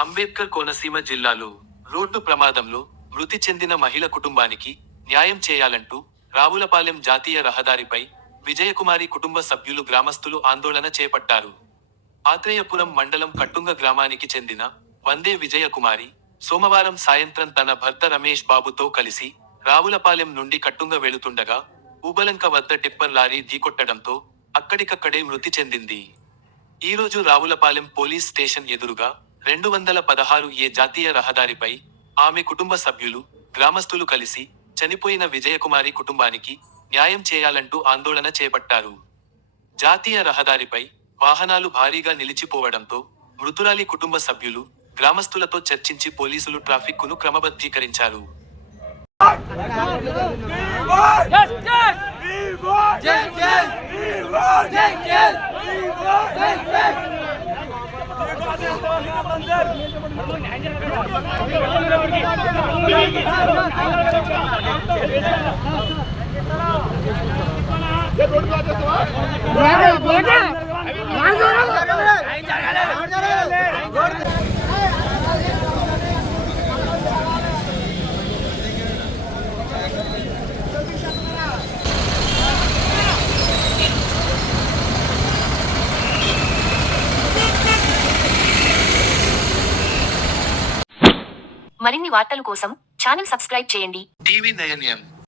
అంబేద్కర్ కోనసీమ జిల్లాలో రోడ్డు ప్రమాదంలో మృతి చెందిన మహిళ కుటుంబానికి న్యాయం చేయాలంటూ రావులపాలెం జాతీయ రహదారిపై విజయకుమారి కుటుంబ సభ్యులు గ్రామస్తులు ఆందోళన చేపట్టారు. ఆత్రేయపురం మండలం కట్టుంగ గ్రామానికి చెందిన వందే విజయకుమారి సోమవారం సాయంత్రం తన భర్త రమేష్ బాబుతో కలిసి రావులపాలెం నుండి కట్టుంగ వెళుతుండగా ఊబలంక వద్ద టిప్పర్ లారీ ఢీకొట్టడంతో అక్కడికక్కడే మృతి చెందింది. ఈరోజు రావులపాలెం పోలీస్ స్టేషన్ ఎదురుగా 216 జాతీయ రహదారిపై ఆమె కుటుంబ సభ్యులు, గ్రామస్తులు కలిసి చనిపోయిన విజయకుమారి కుటుంబానికి న్యాయం చేయాలంటూ ఆందోళన చేపట్టారు. జాతీయ రహదారిపై వాహనాలు భారీగా నిలిచిపోవడంతో మృతురాలి కుటుంబ సభ్యులు, గ్రామస్తులతో చర్చించి పోలీసులు ట్రాఫిక్కును క్రమబద్ధీకరించారు. మరిన్ని వార్తల కోసం ఛానల్ సబ్స్క్రైబ్ చేయండి. TV 9 M